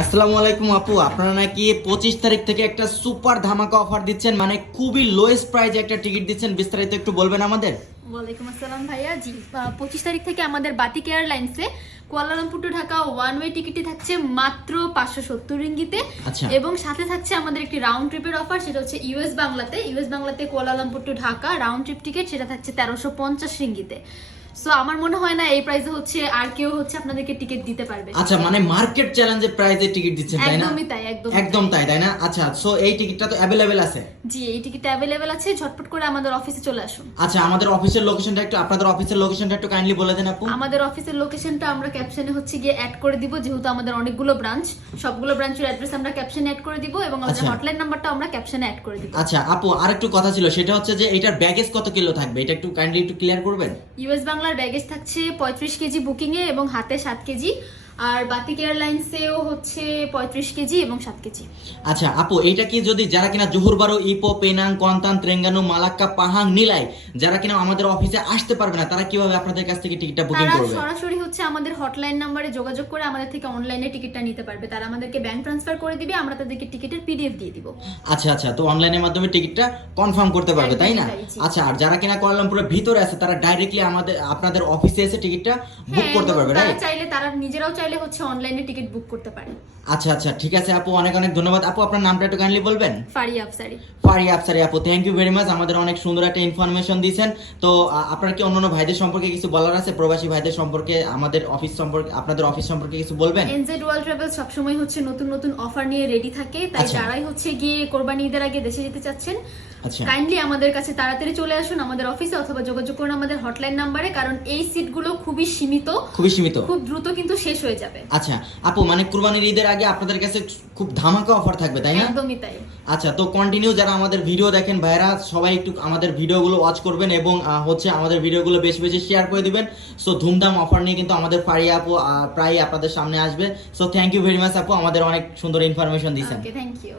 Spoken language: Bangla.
আসসালামু আলাইকুম আপু আপনারা নাকি পঁচিশ তারিখ থেকে একটা সুপার ধামাকা অফার দিচ্ছেন মানে খুবই লোয়েস্ট প্রাইজে একটা টিকিট দিচ্ছেন বিস্তারিত একটু বলবেন আমাদের? ওয়ালাইকুম আসসালাম ভাইয়া। জি পঁচিশ তারিখ থেকে আমাদের Batik এয়ারলাইন্সে Kuala Lumpur to Dhaka one way টিকিটটি থাকছে মাত্র পাঁচশো সত্তর রিঙ্গিতে। আচ্ছা। এবং সাথে থাকছে আমাদের একটি রাউন্ড ট্রিপের অফার সেটা হচ্ছে ইউএস বাংলাতে ইউএস বাংলাতে Kuala Lumpur to Dhaka round trip ticket সেটা থাকছে তেরোশো পঞ্চাশ রিঙ্গিতে। সো আমার মনে হয় না এই প্রাইসে হচ্ছে আর কেউ হচ্ছে আপনাদেরকে টিকিট দিতে পারবে। আচ্ছা মানে মার্কেট টিকিট দিচ্ছেন তাই না? একদমই তাই একদম একদম তাই। তাই না? আচ্ছা সো এই টিকিটটা তো অ্যাভেলেবেল আছে? জি এই টিকিট অ্যাভেলেবেল আছে ঝটপট করে আমাদের অফিসে চলে আসুন। আচ্ছা আমাদের অফিসের লোকেশনটা একটু আপনাদের অফিসের লোকেশনটা একটু কাইন্ডলি বলে দেন আপু। আমাদের অফিসের লোকেশনটা আমরা ক্যাপশনে হচ্ছে গিয়ে অ্যাড করে দিব যেহেতু আমাদের অনেকগুলো ব্রাঞ্চ সবগুলো ব্রাঞ্চের অ্যাড্রেস আমরা ক্যাপশনে অ্যাড করে দিব এবং আমাদের আচ্ছা। হটলাইন নাম্বারটা আমরা ক্যাপশনে অ্যাড করে দিব। আচ্ছা আপু আরেকটু কথা ছিল সেটা হচ্ছে যে এটার ব্যাগেজ কত কিলো থাকবে? এটা একটু কাইন্ডলি একটু ক্লিয়ার করবেন? ইউএস বাংলার ব্যাগেজ থাকছে পঁয়ত্রিশ কেজি বুকিংয়ে এবং হাতে সাত কেজি আর বাতিক এয়ারলাইন্সেও হচ্ছে পঁয়ত্রিশ কেজি এবং সাত কেজি। আচ্ছা আপু এইটা কি যদি যারা কিনা জোহরবারো ইপো পেনাং কন্তান ত্রেঙ্গানু মালাক্কা পাহাং নিলাই যারা কিনা আমাদের অফিসে আসতে পারবে না তারা কীভাবে আপনাদের কাছ থেকে টিকিটটা বুকিং করবে? সরাসরি হচ্ছে আমাদের হটলাইন নাম্বারে যোগাযোগ করে আমাদের থেকে অনলাইনে টিকিটটা নিতে পারবে। তারা আমাদেরকে ব্যাংক ট্রান্সফার করে দিবে আমরা তাদেরকে টিকিটের পিডিএফ দিয়ে দিব। আচ্ছা আচ্ছা তো অনলাইনের মাধ্যমে টিকিটটা কনফার্ম করতে পারবে তাই না। আচ্ছা আর যারা কিনা কোয়ালালামপুরের ভিতরে আছে তারা ডাইরেক্টলি আমাদের আপনাদের অফিসে এসে টিকিটটা বুক হ্যাঁ, করতে পারবে রাইট চাইলে তারা নিজেরাও চাইলে হচ্ছে অনলাইনে টিকিট বুক করতে পারে আচ্ছা আচ্ছা ঠিক আছে আপু অনেক অনেক ধন্যবাদ। আপু আপনার নামটা একটু কাইন্ডলি বলবেন? ফারি আফসারি। ফারি আফসারি আপু থ্যাংক ইউ ভেরি মাচ আমাদের অনেক সুন্দর একটা ইনফরমেশন দিয়েছেন। তো আপনার কি অন্যান্য ভাইদের সম্পর্কে কিছু বলার আছে? প্রবাসী ভাইদের সম্পর্কে আমাদের অফিস সম্পর্কে আপনাদের অফিস সম্পর্কে কিছু বলবেন? এনজেড ওয়ার্ল্ড ট্রাভেল সবসময় হচ্ছে নতুন নতুন অফার নিয়ে রেডি থাকে। তাই আচ্ছা। যারাই হচ্ছে গিয়ে কোরবানি ঈদের আগে দেশে যেতে চাচ্ছেন আচ্ছা। কাইন্ডলি আমাদের কাছে তাড়াতাড়ি চলে আসুন আমাদের অফিসে অথবা যোগাযোগ করুন আমাদের হটলাইন নাম্বারে কারণ এই সিটগুলো খুবই সীমিত। খুবই সীমিত। খুব দ্রুত কিন্তু শেষ হয়ে যাবে। আচ্ছা আপু মানে কুরবানির ঈদের আগে আপনাদের কাছে খুব ধামাকা অফার থাকবে তাই না? একদমই তাই। আচ্ছা তো কন্টিনিউ যারা আমাদের ভিডিও দেখেন ভাইরা সবাই একটু আমাদের ভিডিওগুলো ওয়াচ করবেন এবং হচ্ছে আমাদের ভিডিওগুলো বেশি বেশি শেয়ার করে দিবেন। সো ধুমধাম অফার নিয়ে কিন্তু আমাদের ফারিয়া আপু প্রায় আপনাদের সামনে আসবে। So thank you very much আপু আমাদের অনেক সুন্দর ইনফরমেশন দিয়েছেন। Okay thank you